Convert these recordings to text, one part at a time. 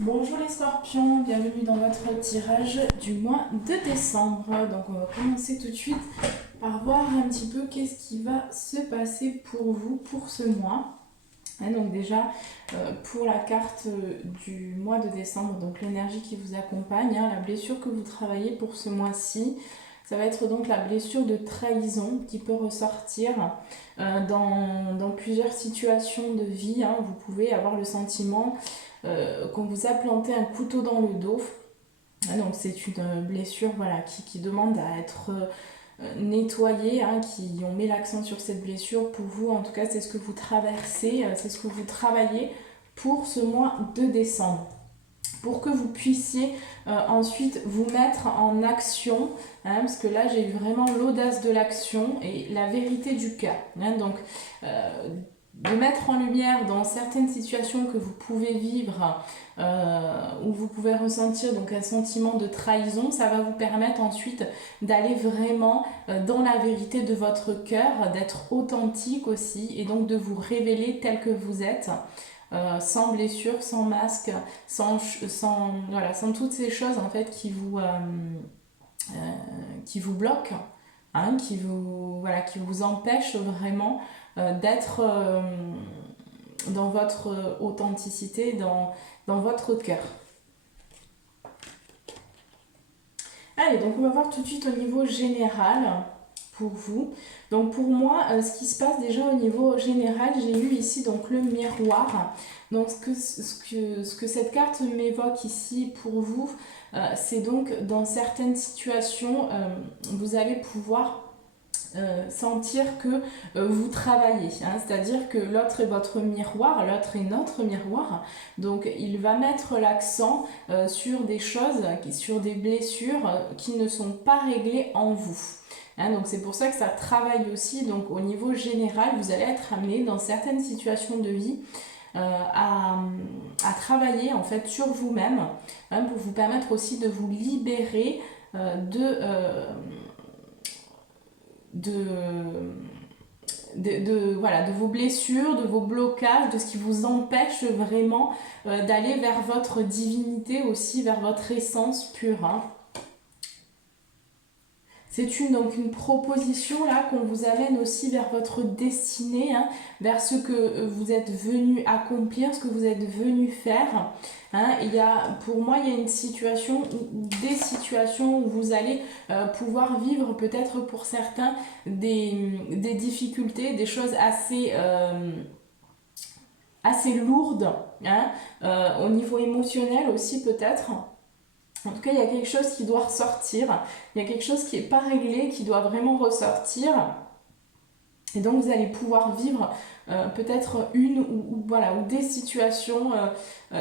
Bonjour les scorpions, bienvenue dans votre tirage du mois de décembre. Donc on va commencer tout de suite par voir un petit peu qu'est-ce qui va se passer pour vous pour ce mois. Et donc déjà pour la carte du mois de décembre, donc l'énergie qui vous accompagne, la blessure que vous travaillez pour ce mois-ci, ça va être donc la blessure de trahison qui peut ressortir dans plusieurs situations de vie. Vous pouvez avoir le sentiment qu'on vous a planté un couteau dans le dos. Donc c'est une blessure qui demande à être nettoyée, on met l'accent sur cette blessure. Pour vous, en tout cas, c'est ce que vous traversez, c'est ce que vous travaillez pour ce mois de décembre. Pour que vous puissiez ensuite vous mettre en action, parce que là j'ai eu vraiment l'audace de l'action et la vérité du cœur. Donc de mettre en lumière dans certaines situations que vous pouvez vivre, où vous pouvez ressentir donc un sentiment de trahison, ça va vous permettre ensuite d'aller vraiment dans la vérité de votre cœur, d'être authentique aussi et donc de vous révéler tel que vous êtes. Sans blessure, sans masque, sans toutes ces choses en fait qui vous bloquent, qui vous empêchent vraiment d'être dans votre authenticité, dans votre cœur. Allez, donc on va voir tout de suite au niveau général pour vous. Donc pour moi, ce qui se passe déjà au niveau général, j'ai eu ici donc le miroir. Donc ce que cette carte m'évoque ici pour vous, c'est donc dans certaines situations, vous allez pouvoir sentir que vous travaillez, c'est-à-dire que l'autre est votre miroir, l'autre est notre miroir, donc il va mettre l'accent sur des choses, sur des blessures qui ne sont pas réglées en vous. Donc c'est pour ça que ça travaille aussi, donc au niveau général, vous allez être amené dans certaines situations de vie à travailler en fait sur vous-même, pour vous permettre aussi de vous libérer de vos blessures, de vos blocages, de ce qui vous empêche vraiment d'aller vers votre divinité aussi, vers votre essence pure. C'est donc une proposition là qu'on vous amène aussi vers votre destinée, vers ce que vous êtes venu accomplir, ce que vous êtes venu faire. Pour moi, il y a une situation ou des situations où vous allez pouvoir vivre peut-être pour certains des difficultés, des choses assez lourdes, au niveau émotionnel aussi peut-être. En tout cas, il y a quelque chose qui doit ressortir, il y a quelque chose qui n'est pas réglé, qui doit vraiment ressortir. Et donc, vous allez pouvoir vivre peut-être une ou des situations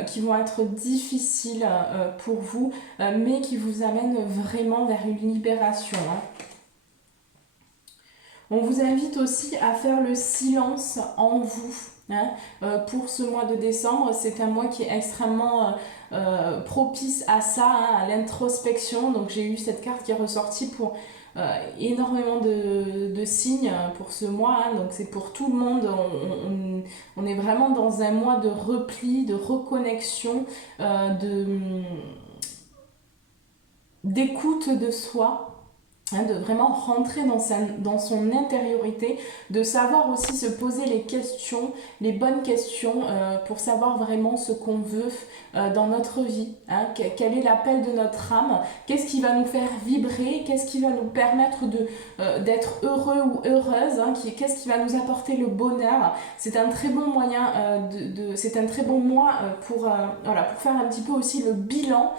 qui vont être difficiles pour vous, mais qui vous amènent vraiment vers une libération. On vous invite aussi à faire le silence en vous. Pour ce mois de décembre, c'est un mois qui est extrêmement propice à ça, à l'introspection. Donc j'ai eu cette carte qui est ressortie pour énormément de signes pour ce mois. Donc c'est pour tout le monde. On est vraiment dans un mois de repli, de reconnexion, d'écoute de soi. De vraiment rentrer dans son intériorité, de savoir aussi se poser les questions, les bonnes questions pour savoir vraiment ce qu'on veut dans notre vie. Quel est l'appel de notre âme? Qu'est-ce qui va nous faire vibrer? Qu'est-ce qui va nous permettre d'être heureux ou heureuse? Qu'est-ce qui va nous apporter le bonheur? C'est un très bon moyen, c'est un très bon mois pour faire un petit peu aussi le bilan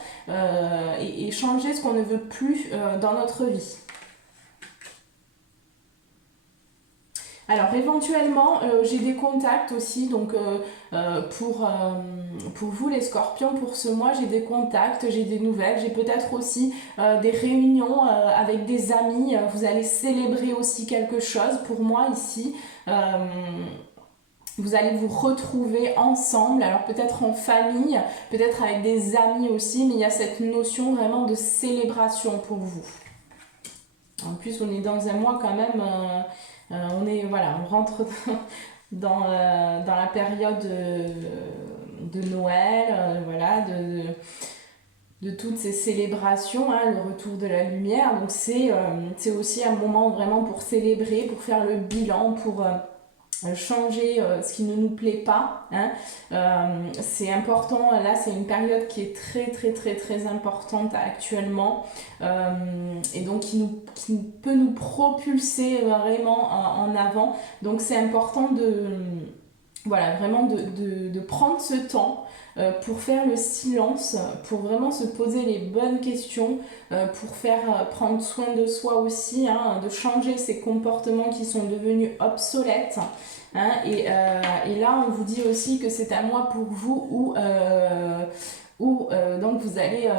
et changer ce qu'on ne veut plus dans notre vie. Alors éventuellement j'ai des contacts aussi, donc pour vous les scorpions, pour ce mois j'ai des contacts, j'ai des nouvelles, j'ai peut-être aussi des réunions avec des amis, vous allez célébrer aussi quelque chose pour moi ici. Vous allez vous retrouver ensemble, alors peut-être en famille, peut-être avec des amis aussi, mais il y a cette notion vraiment de célébration pour vous. En plus, on est dans un mois quand même, on rentre dans la période de Noël, voilà, de toutes ces célébrations, hein, le retour de la lumière. Donc c'est aussi un moment vraiment pour célébrer, pour faire le bilan, pour changer ce qui ne nous plaît pas, hein. C'est important, là c'est une période qui est très importante actuellement, et donc qui peut nous propulser vraiment en avant. Donc c'est important voilà, vraiment de prendre ce temps pour faire le silence, pour vraiment se poser les bonnes questions, pour prendre soin de soi aussi, hein, de changer ces comportements qui sont devenus obsolètes. Hein, et là, on vous dit aussi que c'est un mois pour vous où donc vous allez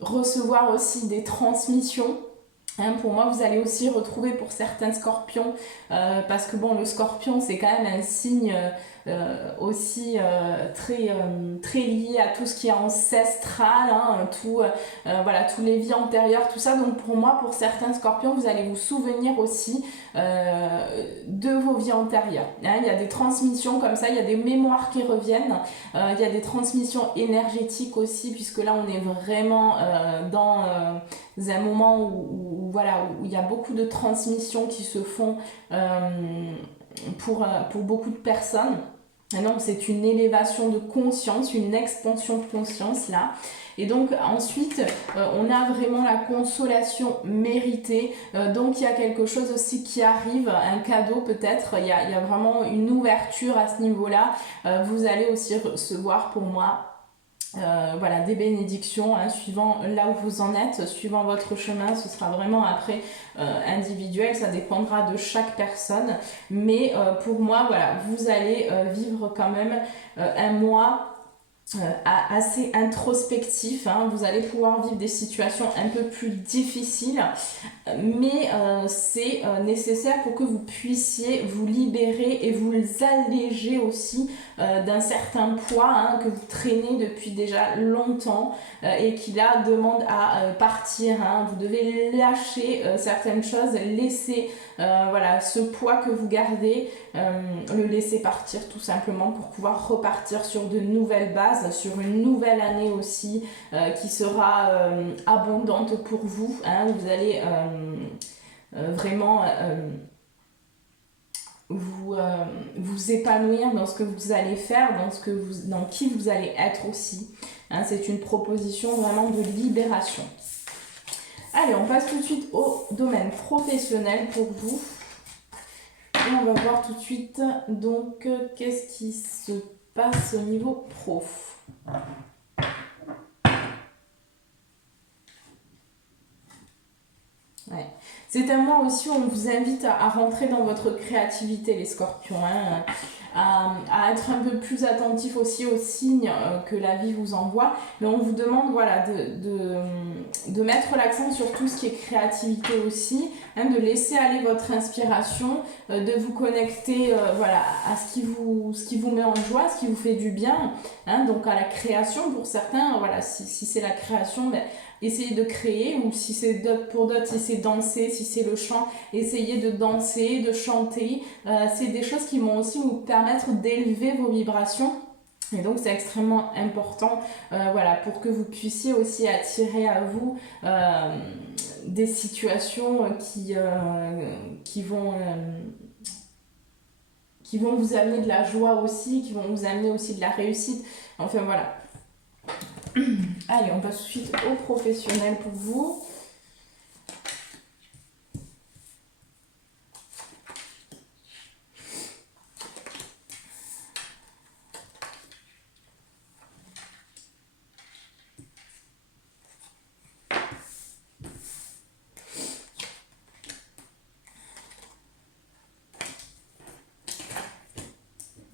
recevoir aussi des transmissions. Hein, pour moi, vous allez aussi retrouver pour certains scorpions, parce que bon, le scorpion, c'est quand même un signe aussi très lié à tout ce qui est ancestral, hein, voilà, tous les vies antérieures, tout ça. Donc pour moi, pour certains scorpions, vous allez vous souvenir aussi de vos vies antérieures. Hein, il y a des transmissions comme ça, il y a des mémoires qui reviennent, il y a des transmissions énergétiques aussi, puisque là, on est vraiment dans un moment où il y a beaucoup de transmissions qui se font pour beaucoup de personnes. Et donc c'est une élévation de conscience, une expansion de conscience là. Et donc ensuite on a vraiment la consolation méritée, donc il y a quelque chose aussi qui arrive, un cadeau peut-être, il y a vraiment une ouverture à ce niveau là. Vous allez aussi recevoir pour moi voilà, des bénédictions, hein, suivant là où vous en êtes, suivant votre chemin. Ce sera vraiment après individuel, ça dépendra de chaque personne, mais pour moi voilà, vous allez vivre quand même un mois assez introspectif, hein. Vous allez pouvoir vivre des situations un peu plus difficiles, mais c'est nécessaire pour que vous puissiez vous libérer et vous alléger aussi d'un certain poids, hein, que vous traînez depuis déjà longtemps, et qui là demande à partir, hein. Vous devez lâcher certaines choses, laisser voilà, ce poids que vous gardez, le laisser partir tout simplement pour pouvoir repartir sur de nouvelles bases, sur une nouvelle année aussi qui sera abondante pour vous, hein. Vous allez vraiment vous épanouir dans ce que vous allez faire, dans qui vous allez être aussi, hein. C'est une proposition vraiment de libération. Allez, on passe tout de suite au domaine professionnel pour vous. Et on va voir tout de suite, donc, qu'est-ce qui se passe au niveau pro. Ouais. C'est un mois aussi où on vous invite à rentrer dans votre créativité, les scorpions, hein, à être un peu plus attentif aussi aux signes que la vie vous envoie. Mais on vous demande voilà, de mettre l'accent sur tout ce qui est créativité aussi, hein, de laisser aller votre inspiration, de vous connecter voilà, à ce qui vous met en joie, ce qui vous fait du bien, hein, donc à la création pour certains. Voilà, si c'est la création, ben, essayez de créer, ou si c'est pour d'autres, si c'est danser, si c'est le chant, essayez de danser, de chanter. C'est des choses qui vont aussi vous permettre d'élever vos vibrations. Et donc c'est extrêmement important voilà, pour que vous puissiez aussi attirer à vous des situations qui vont vous amener de la joie aussi, qui vont vous amener aussi de la réussite. Enfin voilà. Allez, on passe tout de suite au professionnel pour vous.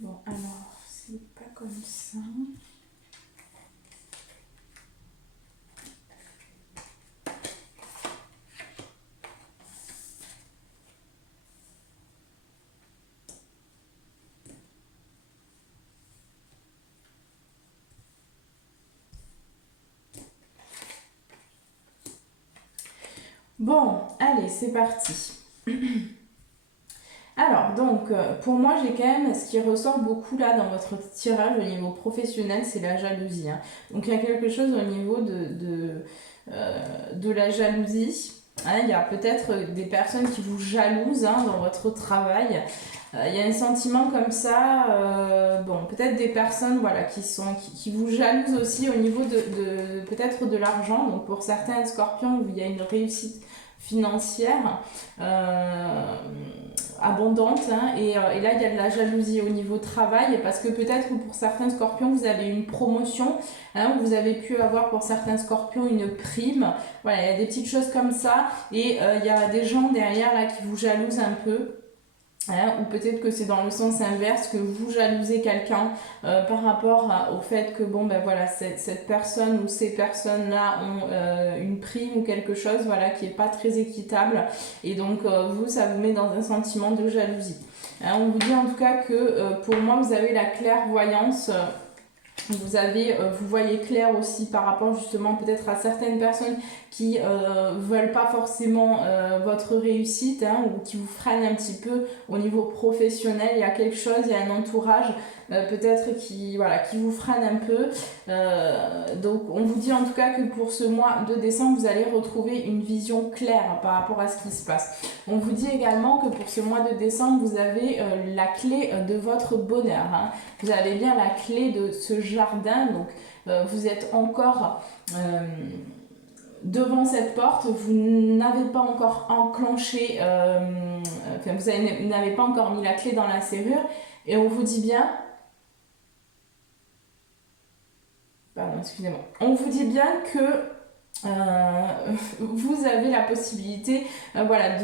Bon, alors, c'est pas comme ça. Bon, allez, c'est parti. Alors, donc, pour moi, j'ai quand même, ce qui ressort beaucoup là dans votre tirage au niveau professionnel, c'est la jalousie, hein. Donc, il y a quelque chose au niveau de la jalousie. Hein, il y a peut-être des personnes qui vous jalousent, hein, dans votre travail. Il y a un sentiment comme ça, bon, peut-être des personnes, voilà, qui vous jalousent aussi au niveau peut-être de l'argent. Donc pour certains scorpions, où il y a une réussite financière abondante, hein, et là il y a de la jalousie au niveau travail, parce que peut-être pour certains scorpions, vous avez une promotion, hein, vous avez pu avoir pour certains scorpions une prime. Voilà, il y a des petites choses comme ça, et il y a des gens derrière là qui vous jalousent un peu. Hein, ou peut-être que c'est dans le sens inverse, que vous jalousez quelqu'un par rapport au fait que bon ben voilà, cette personne ou ces personnes-là ont une prime ou quelque chose, voilà, qui est pas très équitable, et donc vous, ça vous met dans un sentiment de jalousie. Hein, on vous dit en tout cas que pour moi, vous avez la clairvoyance. Vous voyez clair aussi par rapport justement peut-être à certaines personnes qui veulent pas forcément votre réussite, hein, ou qui vous freinent un petit peu au niveau professionnel. Il y a quelque chose, il y a un entourage peut-être qui vous freine un peu. Donc on vous dit en tout cas que pour ce mois de décembre, vous allez retrouver une vision claire par rapport à ce qui se passe. On vous dit également que pour ce mois de décembre, vous avez la clé de votre bonheur, hein. Vous avez bien la clé de ce jardin, donc vous êtes encore devant cette porte, vous n'avez pas encore enclenché, vous n'avez pas encore mis la clé dans la serrure, et on vous dit bien, pardon, excusez-moi, on vous dit bien que vous avez la possibilité voilà,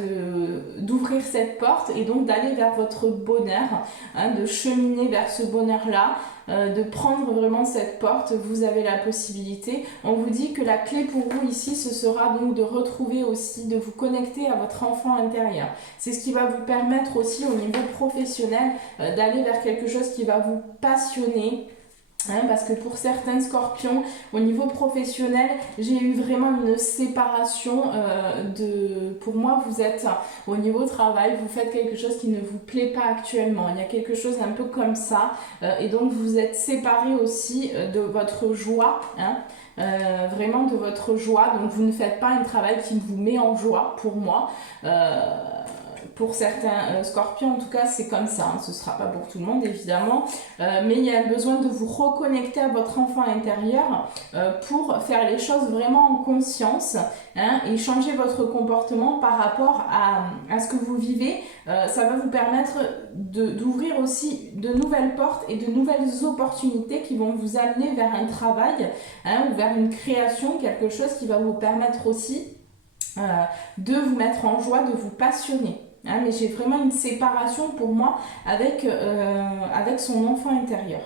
d'ouvrir cette porte, et donc d'aller vers votre bonheur, hein, de cheminer vers ce bonheur-là, de prendre vraiment cette porte. Vous avez la possibilité. On vous dit que la clé pour vous ici, ce sera donc de retrouver aussi, de vous connecter à votre enfant intérieur. C'est ce qui va vous permettre aussi au niveau professionnel d'aller vers quelque chose qui va vous passionner. Hein, parce que pour certains scorpions, au niveau professionnel, j'ai eu vraiment une séparation pour moi, vous êtes au niveau travail, vous faites quelque chose qui ne vous plaît pas actuellement. Il y a quelque chose un peu comme ça. Et donc, vous êtes séparés aussi de votre joie. Hein, vraiment de votre joie. Donc, vous ne faites pas un travail qui vous met en joie, pour moi. Pour certains scorpions, en tout cas, c'est comme ça, hein. Ce ne sera pas pour tout le monde, évidemment. Mais il y a besoin de vous reconnecter à votre enfant intérieur pour faire les choses vraiment en conscience, hein, et changer votre comportement par rapport à ce que vous vivez. Ça va vous permettre d'ouvrir aussi de nouvelles portes et de nouvelles opportunités qui vont vous amener vers un travail, hein, ou vers une création, quelque chose qui va vous permettre aussi de vous mettre en joie, de vous passionner. Hein, mais j'ai vraiment une séparation pour moi avec son enfant intérieur.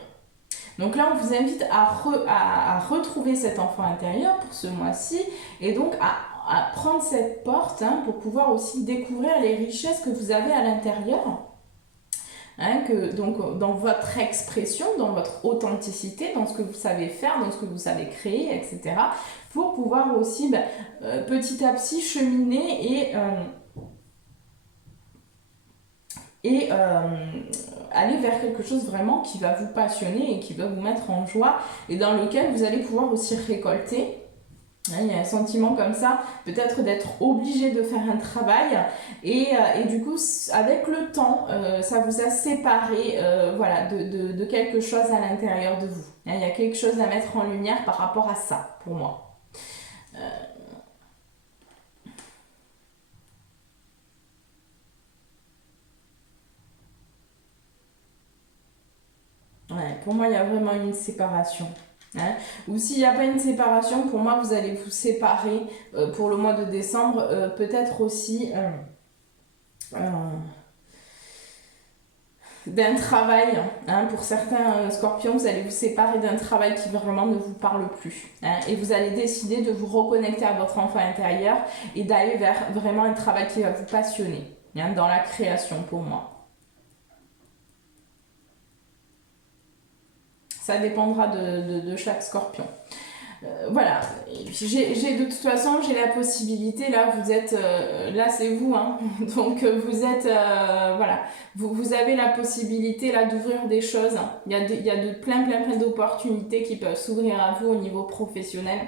Donc là, on vous invite à retrouver cet enfant intérieur pour ce mois-ci, et donc à prendre cette porte, hein, pour pouvoir aussi découvrir les richesses que vous avez à l'intérieur. Hein, donc dans votre expression, dans votre authenticité, dans ce que vous savez faire, dans ce que vous savez créer, etc. Pour pouvoir aussi petit à petit cheminer et aller vers quelque chose vraiment qui va vous passionner et qui va vous mettre en joie, et dans lequel vous allez pouvoir aussi récolter. Il y a un sentiment comme ça, peut-être d'être obligé de faire un travail, et du coup, avec le temps, ça vous a séparé voilà, de quelque chose à l'intérieur de vous. Il y a quelque chose à mettre en lumière par rapport à ça, pour moi. Ouais, pour moi, il y a vraiment une séparation. Hein. Ou s'il n'y a pas une séparation, pour moi, vous allez vous séparer pour le mois de décembre. Peut-être aussi d'un travail. Hein. Pour certains scorpions, vous allez vous séparer d'un travail qui vraiment ne vous parle plus. Hein. Et vous allez décider de vous reconnecter à votre enfant intérieur et d'aller vers vraiment un travail qui va vous passionner, hein, dans la création, pour moi. Ça dépendra de chaque scorpion. voilà. Et puis j'ai de toute façon, j'ai la possibilité, là, vous êtes, là, c'est vous, hein. Donc, vous êtes, voilà. Vous avez la possibilité, là, d'ouvrir des choses. Il y a de plein d'opportunités qui peuvent s'ouvrir à vous au niveau professionnel.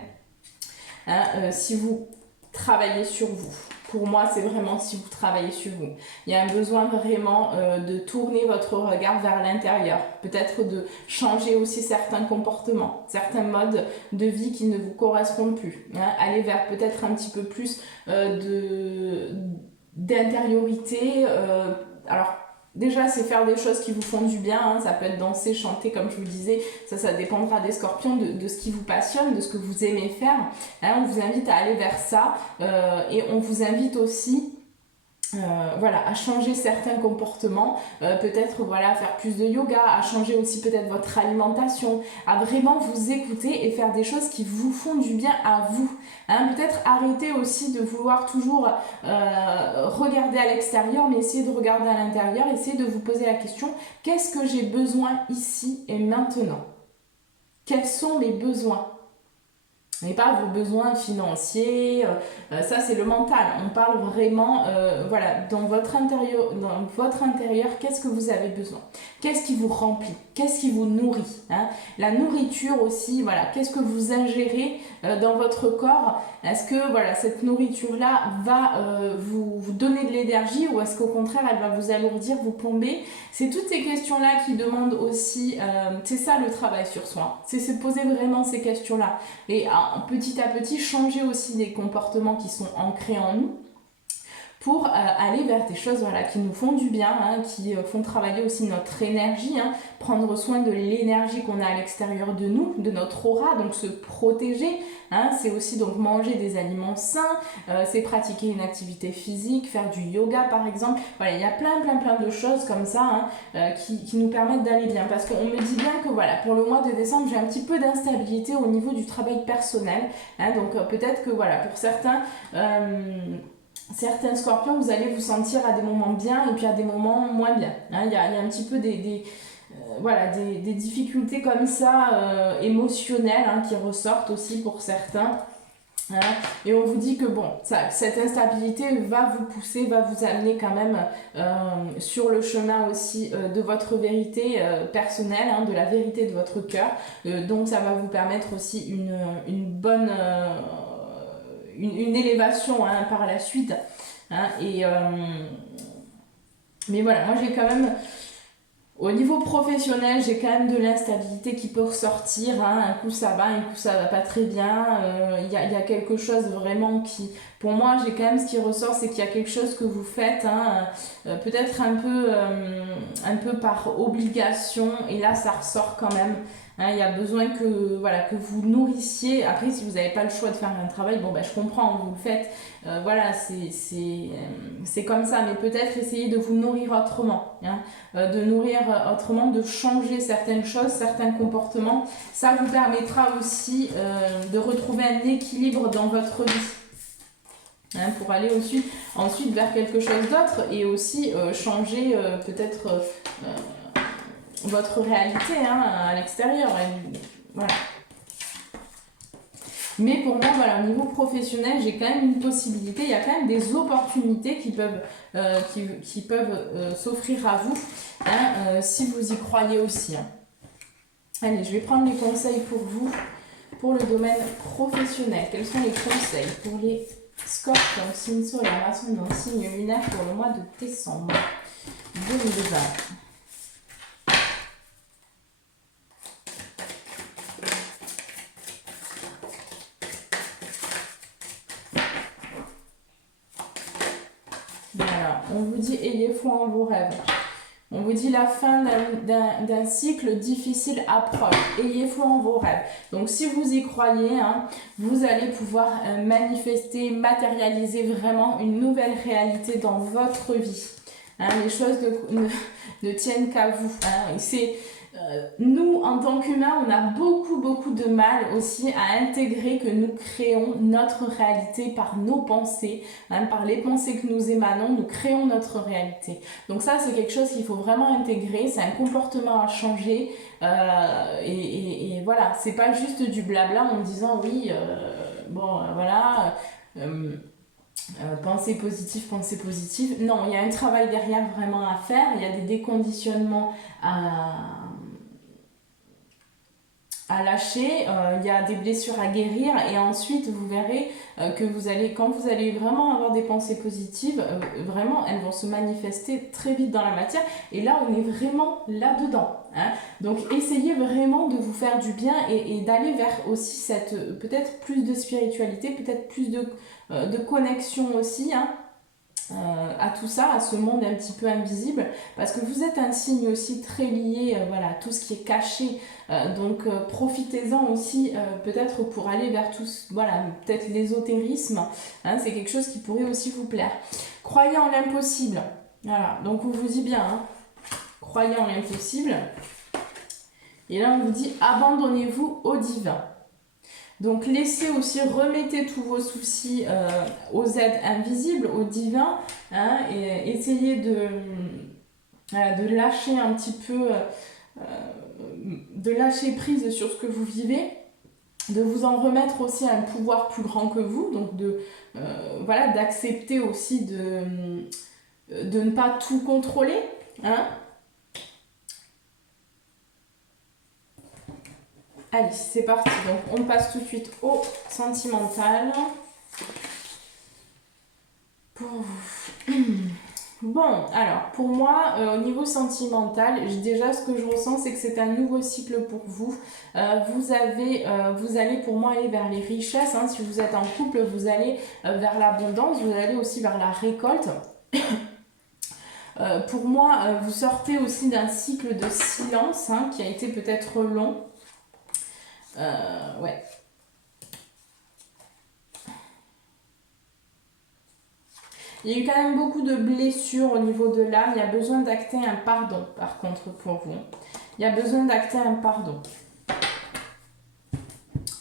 Hein, si vous travaillez sur vous. Pour moi, c'est vraiment si vous travaillez sur vous. Il y a un besoin vraiment de tourner votre regard vers l'intérieur. Peut-être de changer aussi certains comportements, certains modes de vie qui ne vous correspondent plus. Hein. Aller vers peut-être un petit peu plus d'intériorité. Alors, déjà, c'est faire des choses qui vous font du bien, hein. Ça peut être danser, chanter, comme je vous le disais, ça dépendra des scorpions, de ce qui vous passionne, de ce que vous aimez faire. Hein, on vous invite à aller vers ça et on vous invite aussi voilà, à changer certains comportements, peut-être voilà, à faire plus de yoga, à changer aussi peut-être votre alimentation, à vraiment vous écouter et faire des choses qui vous font du bien à vous. Hein, peut-être arrêter aussi de vouloir toujours regarder à l'extérieur, mais essayer de regarder à l'intérieur, essayer de vous poser la question, qu'est-ce que j'ai besoin ici et maintenant? Quels sont mes besoins? Mais pas vos besoins financiers, ça c'est le mental. On parle vraiment, voilà, dans votre intérieur, qu'est-ce que vous avez besoin? Qu'est-ce qui vous remplit? Qu'est-ce qui vous nourrit? Hein? La nourriture aussi, voilà, qu'est-ce que vous ingérez dans votre corps? Est-ce que voilà, cette nourriture-là va vous donner de l'énergie ou est-ce qu'au contraire elle va vous alourdir, vous plomber? C'est toutes ces questions-là qui demandent aussi, c'est ça le travail sur soi, c'est se poser vraiment ces questions-là. Et petit à petit changer aussi des comportements qui sont ancrés en nous pour aller vers des choses voilà, qui nous font du bien, hein, qui font travailler aussi notre énergie, hein, prendre soin de l'énergie qu'on a à l'extérieur de nous, de notre aura, donc se protéger, hein, c'est aussi donc manger des aliments sains, c'est pratiquer une activité physique, faire du yoga par exemple, voilà, il y a plein de choses comme ça hein, qui nous permettent d'aller bien, parce qu'on me dit bien que voilà, pour le mois de décembre, j'ai un petit peu d'instabilité au niveau du travail personnel, hein, donc peut-être que voilà, pour certains scorpions, vous allez vous sentir à des moments bien et puis à des moments moins bien. Hein, y a un petit peu voilà, des difficultés comme ça émotionnelles hein, qui ressortent aussi pour certains. Hein, et on vous dit que bon, cette instabilité va vous pousser, va vous amener quand même sur le chemin aussi de votre vérité personnelle, hein, de la vérité de votre cœur. Donc ça va vous permettre aussi une bonne... une élévation hein, par la suite. Hein, mais voilà, moi j'ai quand même, au niveau professionnel, j'ai quand même de l'instabilité qui peut ressortir. Hein, un coup ça va, un coup ça va pas très bien. Il y a quelque chose vraiment qui... Pour moi, j'ai quand même ce qui ressort, c'est qu'il y a quelque chose que vous faites, hein, peut-être un peu par obligation, et là ça ressort quand même. Hein, il y a besoin que, voilà, que vous nourrissiez. Après, si vous n'avez pas le choix de faire un travail, bon, ben, je comprends, vous le faites. Voilà, c'est comme ça. Mais peut-être essayer de vous nourrir autrement. Hein, de nourrir autrement, de changer certaines choses, certains comportements. Ça vous permettra aussi de retrouver un équilibre dans votre vie. Hein, pour aller ensuite vers quelque chose d'autre et aussi changer peut-être... votre réalité hein, à l'extérieur. Voilà. Mais pour moi, voilà, au niveau professionnel, j'ai quand même une possibilité, il y a quand même des opportunités qui peuvent s'offrir à vous, hein, si vous y croyez aussi. Hein. Allez, je vais prendre les conseils pour vous, pour le domaine professionnel. Quels sont les conseils pour les scorpions, signe solaire, ascendant, signe lunaire pour le mois de décembre 2020? On vous dit ayez foi en vos rêves. On vous dit la fin d'un cycle difficile approche. Ayez foi en vos rêves. Donc si vous y croyez, hein, vous allez pouvoir manifester, matérialiser vraiment une nouvelle réalité dans votre vie. Hein, les choses ne tiennent qu'à vous. Hein, Nous, en tant qu'humains, on a beaucoup de mal aussi à intégrer que nous créons notre réalité par nos pensées, hein, par les pensées que nous émanons, nous créons notre réalité. Donc ça, c'est quelque chose qu'il faut vraiment intégrer, c'est un comportement à changer, et voilà, c'est pas juste du blabla en disant oui, voilà, pensée positive, pensée positive. Non, il y a un travail derrière vraiment à faire, il y a des déconditionnements à lâcher, il y a des blessures à guérir et ensuite vous verrez que vous allez, quand vous allez vraiment avoir des pensées positives, vraiment elles vont se manifester très vite dans la matière et là on est vraiment là-dedans. Hein. Donc essayez vraiment de vous faire du bien et d'aller vers aussi cette peut-être plus de spiritualité, peut-être plus de connexion aussi. Hein. À tout ça, à ce monde un petit peu invisible, parce que vous êtes un signe aussi très lié voilà, à tout ce qui est caché, donc profitez-en aussi peut-être pour aller vers tout, voilà, peut-être l'ésotérisme, hein, c'est quelque chose qui pourrait aussi vous plaire. Croyez en l'impossible, voilà, donc on vous dit bien, hein, croyez en l'impossible, et là on vous dit abandonnez-vous au divin. Donc laissez aussi, remettez tous vos soucis aux aides invisibles, au divin, hein, et essayez de lâcher un petit peu, de lâcher prise sur ce que vous vivez, de vous en remettre aussi à un pouvoir plus grand que vous, donc voilà, d'accepter aussi de ne pas tout contrôler, hein. Allez, c'est parti. Donc, on passe tout de suite au sentimental. Pour vous. Bon, alors, pour moi, au niveau sentimental, déjà, ce que je ressens, c'est que c'est un nouveau cycle pour vous. Vous allez, pour moi, aller vers les richesses. Hein. Si vous êtes en couple, vous allez vers l'abondance. Vous allez aussi vers la récolte. Pour moi, vous sortez aussi d'un cycle de silence, hein, qui a été peut-être long. Ouais. Il y a eu quand même beaucoup de blessures au niveau de l'âme. Il y a besoin d'acter un pardon, par contre, pour vous. Il y a besoin d'acter un pardon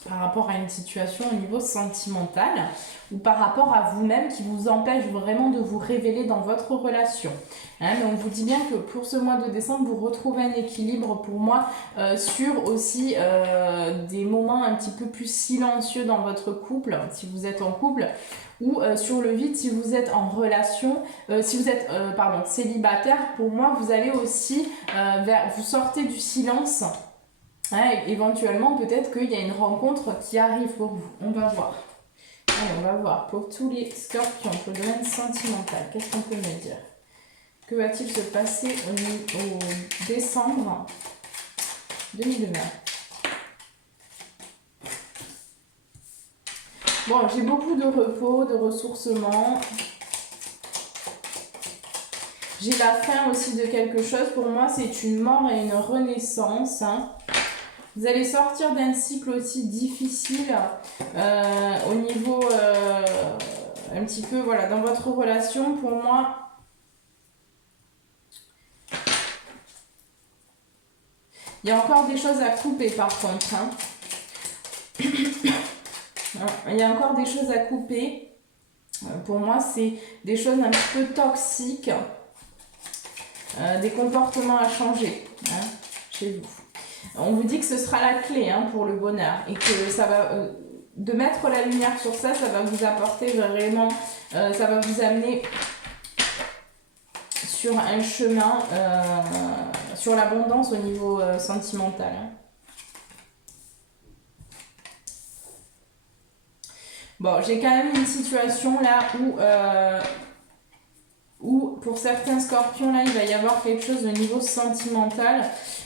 par rapport à une situation au niveau sentimental ou par rapport à vous-même qui vous empêche vraiment de vous révéler dans votre relation. Hein, mais on vous dit bien que pour ce mois de décembre, vous retrouvez un équilibre pour moi sur aussi des moments un petit peu plus silencieux dans votre couple, si vous êtes en couple, ou sur le vide si vous êtes en relation, si vous êtes célibataire, pour moi vous allez aussi vous sortez du silence. Ouais, éventuellement, peut-être qu'il y a une rencontre qui arrive pour vous. On va voir. Allez, on va voir. Pour tous les scorpions, pour le domaine sentimental, qu'est-ce qu'on peut me dire? Que va-t-il se passer au décembre 2020? Bon, j'ai beaucoup de repos, de ressourcement. J'ai la fin aussi de quelque chose. Pour moi, c'est une mort et une renaissance. Hein. Vous allez sortir d'un cycle aussi difficile au niveau un petit peu, voilà, dans votre relation. Pour moi, il y a encore des choses à couper par contre. Hein. Il y a encore des choses à couper. Pour moi, c'est des choses un petit peu toxiques, des comportements à changer hein, chez vous. On vous dit que ce sera la clé hein, pour le bonheur et que ça va, de mettre la lumière sur ça, ça va vous apporter vraiment, ça va vous amener sur un chemin, sur l'abondance au niveau sentimental. Hein. Bon, j'ai quand même une situation là où pour certains scorpions là, il va y avoir quelque chose au niveau sentimental,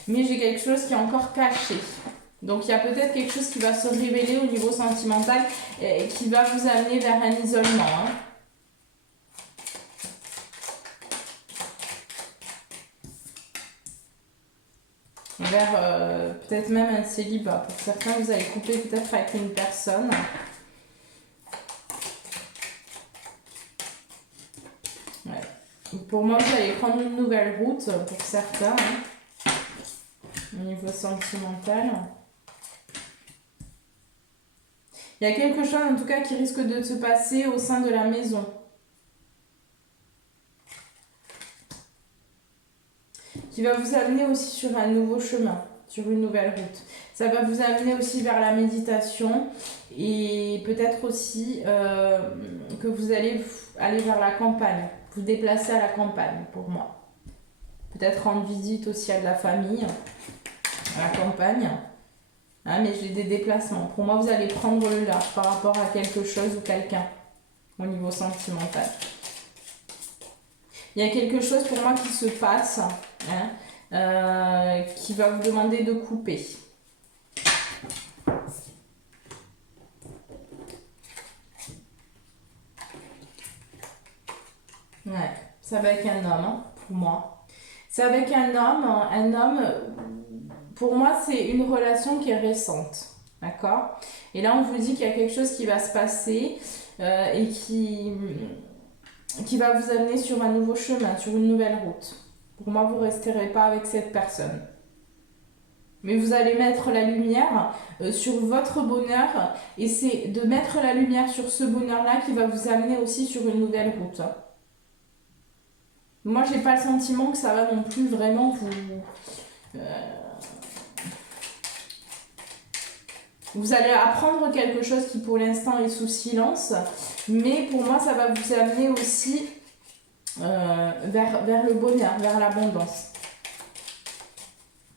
mais j'ai quelque chose qui est encore caché. Donc il y a peut-être quelque chose qui va se révéler au niveau sentimental et qui va vous amener vers un isolement. Hein. Vers peut-être même un célibat. Pour certains, vous allez couper peut-être avec une personne. Ouais. Pour moi, vous allez prendre une nouvelle route pour certains. Hein. au niveau sentimental. Il y a quelque chose en tout cas qui risque de se passer au sein de la maison. Qui va vous amener aussi sur un nouveau chemin, sur une nouvelle route. Ça va vous amener aussi vers la méditation et peut-être aussi que vous allez aller vers la campagne, vous déplacer à la campagne pour moi. Peut-être rendre visite aussi à de la famille, à la campagne. Hein, mais j'ai des déplacements. Pour moi, vous allez prendre le large par rapport à quelque chose ou quelqu'un au niveau sentimental. Il y a quelque chose pour moi qui se passe, hein, qui va vous demander de couper. Ouais, c'est avec un homme, hein, pour moi. C'est avec un homme, pour moi, c'est une relation qui est récente, d'accord? Et là, on vous dit qu'il y a quelque chose qui va se passer et qui va vous amener sur un nouveau chemin, sur une nouvelle route. Pour moi, vous ne resterez pas avec cette personne. Mais vous allez mettre la lumière sur votre bonheur et c'est de mettre la lumière sur ce bonheur-là qui va vous amener aussi sur une nouvelle route. Moi, j'ai pas le sentiment que ça va non plus vraiment vous... Vous allez apprendre quelque chose qui pour l'instant est sous silence, mais pour moi, ça va vous amener aussi vers le bonheur, vers l'abondance.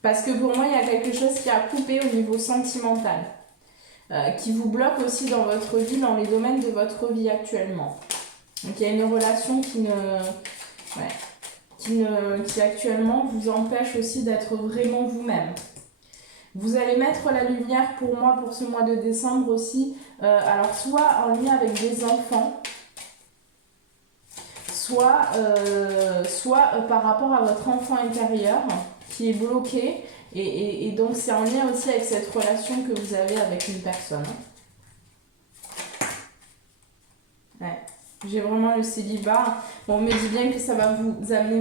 Parce que pour moi, il y a quelque chose qui a coupé au niveau sentimental, qui vous bloque aussi dans votre vie, dans les domaines de votre vie actuellement. Donc il y a une relation qui actuellement vous empêche aussi d'être vraiment vous-même. Vous allez mettre la lumière pour moi pour ce mois de décembre aussi, alors soit en lien avec des enfants, soit par rapport à votre enfant intérieur qui est bloqué et donc c'est en lien aussi avec cette relation que vous avez avec une personne. Ouais. J'ai vraiment le célibat. Bon, on me dit bien que ça va vous amener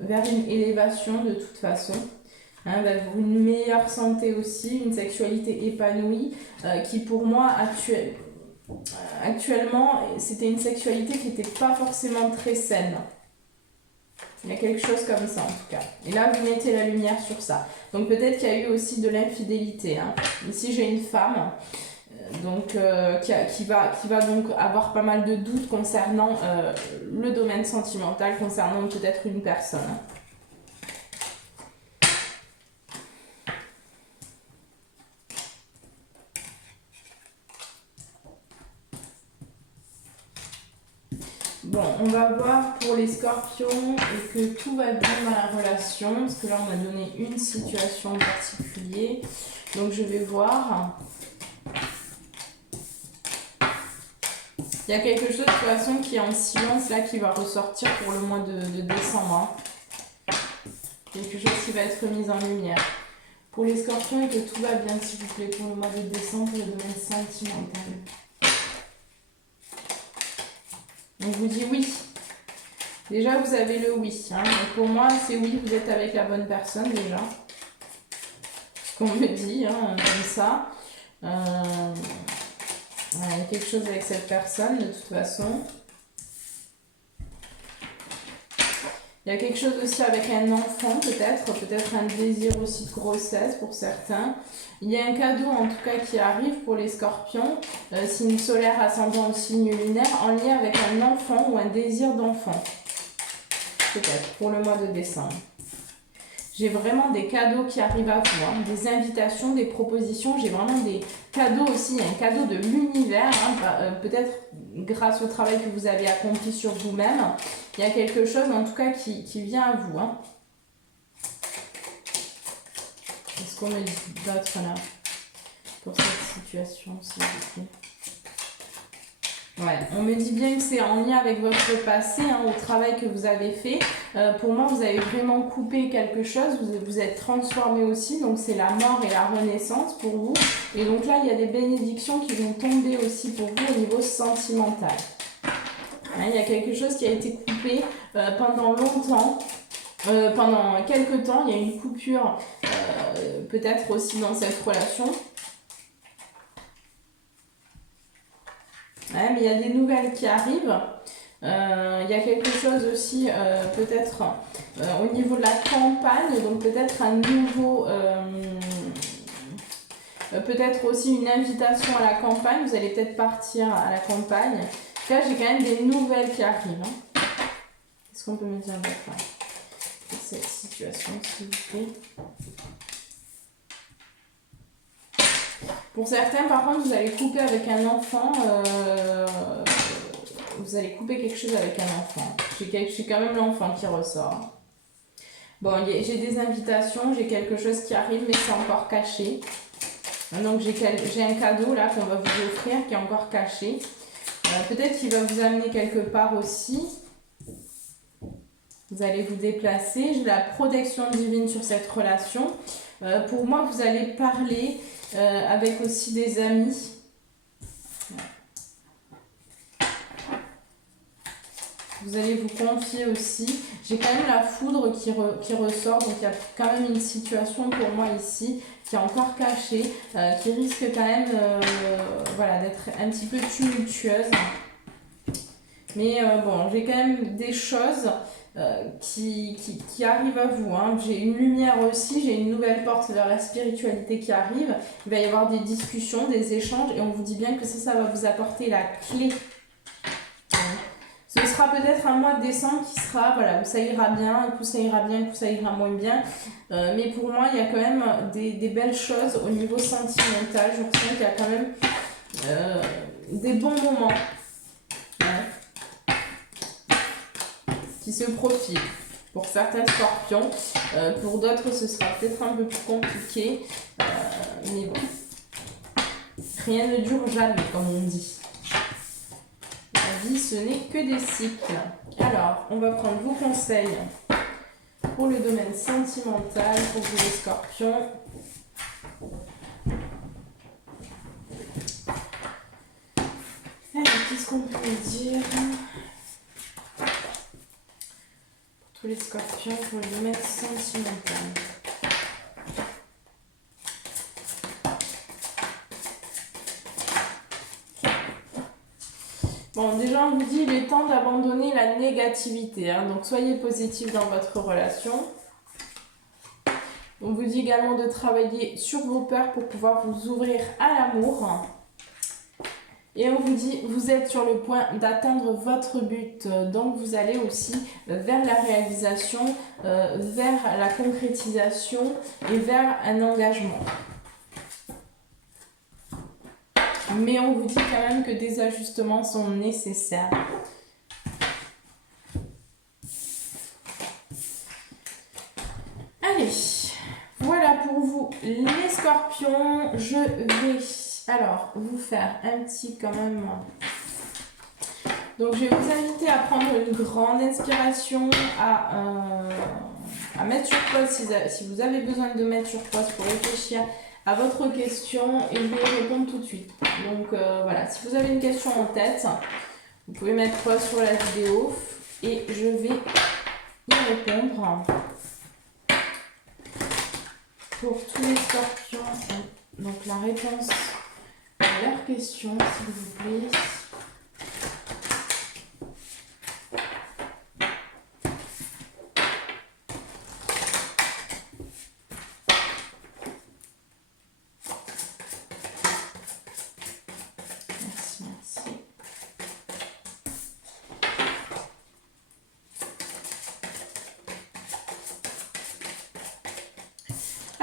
vers une élévation de toute façon. Hein, vers une meilleure santé aussi, une sexualité épanouie qui pour moi actuellement c'était une sexualité qui n'était pas forcément très saine. Il y a quelque chose comme ça en tout cas. Et là vous mettez la lumière sur ça. Donc peut-être qu'il y a eu aussi de l'infidélité. Hein. Ici j'ai une femme donc, qui va donc avoir pas mal de doutes concernant le domaine sentimental, concernant peut-être une personne. Bon, on va voir pour les scorpions et que tout va bien dans la relation, parce que là on m'a donné une situation en particulier. Donc je vais voir. Il y a quelque chose de toute façon qui est en silence là qui va ressortir pour le mois de décembre. Hein. Quelque chose qui va être mis en lumière. Pour les scorpions et que tout va bien s'il vous plaît pour le mois de décembre, le domaine sentimental. On vous dit oui. Déjà, vous avez le oui. Hein. Donc pour moi, c'est oui, vous êtes avec la bonne personne déjà. Ce qu'on me dit, hein, comme ça. Il y a quelque chose avec cette personne, de toute façon. Il y a quelque chose aussi avec un enfant, peut-être un désir aussi de grossesse pour certains. Il y a un cadeau en tout cas qui arrive pour les scorpions, signe solaire ascendant au signe lunaire, en lien avec un enfant ou un désir d'enfant. Peut-être pour le mois de décembre. J'ai vraiment des cadeaux qui arrivent à vous, hein, des invitations, des propositions. J'ai vraiment des cadeaux aussi, un cadeau de l'univers, hein, peut-être grâce au travail que vous avez accompli sur vous-même. Il y a quelque chose en tout cas qui vient à vous. Hein. Qu'est-ce qu'on me dit d'autre là pour cette situation, s'il vous plaît? Ouais, on me dit bien que c'est en lien avec votre passé, hein, au travail que vous avez fait. Pour moi, vous avez vraiment coupé quelque chose, vous êtes transformé aussi, donc c'est la mort et la renaissance pour vous. Et donc là, il y a des bénédictions qui vont tomber aussi pour vous au niveau sentimental. Hein, il y a quelque chose qui a été coupé pendant longtemps. pendant quelques temps, il y a une coupure, peut-être aussi dans cette relation. Ouais, mais il y a des nouvelles qui arrivent. Il y a quelque chose aussi, peut-être au niveau de la campagne, donc peut-être un nouveau, peut-être aussi une invitation à la campagne. Vous allez peut-être partir à la campagne. En tout cas, j'ai quand même des nouvelles qui arrivent. Hein. Qu'est-ce qu'on peut me dire de cette situation, s'il vous plaît? Pour certains, par contre, vous allez couper avec un enfant. Vous allez couper quelque chose avec un enfant. J'ai quand même l'enfant qui ressort. Bon, j'ai des invitations, j'ai quelque chose qui arrive, mais c'est encore caché. Donc j'ai un cadeau là qu'on va vous offrir qui est encore caché. Peut-être qu'il va vous amener quelque part aussi. Vous allez vous déplacer. J'ai la protection divine sur cette relation. Pour moi, vous allez parler avec aussi des amis. Vous allez vous confier aussi. J'ai quand même la foudre qui ressort. Donc il y a quand même une situation pour moi ici qui est encore cachée, qui risque quand même voilà, d'être un petit peu tumultueuse. Mais bon, j'ai quand même des choses qui arrivent à vous. Hein. J'ai une lumière aussi, j'ai une nouvelle porte vers la spiritualité qui arrive. Il va y avoir des discussions, des échanges et on vous dit bien que ça va vous apporter la clé. Ce sera peut-être un mois de décembre qui sera, voilà, où ça ira bien, un coup ça ira bien, un coup ça ira moins bien. Mais pour moi, il y a quand même des belles choses au niveau sentimental. Je ressens qu'il y a quand même des bons moments qui se profilent. Pour certains scorpions, pour d'autres ce sera peut-être un peu plus compliqué. Mais bon, rien ne dure jamais, comme on dit. Ce n'est que des cycles. Alors, on va prendre vos conseils pour le domaine sentimental, pour vous les scorpions. Alors, qu'est-ce qu'on peut dire pour tous les scorpions pour le domaine sentimental? Bon, déjà, on vous dit il est temps d'abandonner la négativité. Hein, donc, soyez positif dans votre relation. On vous dit également de travailler sur vos peurs pour pouvoir vous ouvrir à l'amour. Et on vous dit, vous êtes sur le point d'atteindre votre but. Donc, vous allez aussi vers la réalisation, vers la concrétisation et vers un engagement. Mais on vous dit quand même que des ajustements sont nécessaires. Allez, voilà pour vous les scorpions. Je vais alors vous faire un petit quand même. Donc je vais vous inviter à prendre une grande inspiration, à mettre sur pause si vous avez besoin de mettre sur pause pour réfléchir à votre question et je vais y répondre tout de suite. Donc voilà, si vous avez une question en tête, vous pouvez mettre pause sur la vidéo et je vais y répondre. Pour tous les scorpions, donc la réponse à leur question, s'il vous plaît.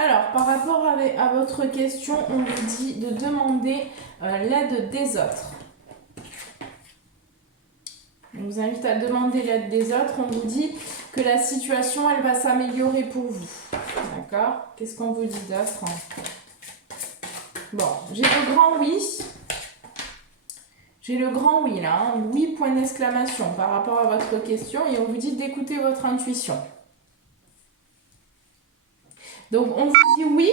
Alors, par rapport à votre question, on vous dit de demander l'aide des autres. On vous invite à demander l'aide des autres. On vous dit que la situation, elle va s'améliorer pour vous. D'accord? Qu'est-ce qu'on vous dit d'autre? Bon, j'ai le grand oui. J'ai le grand oui là. Hein. Oui, point d'exclamation par rapport à votre question. Et on vous dit d'écouter votre intuition. Donc, on vous dit oui.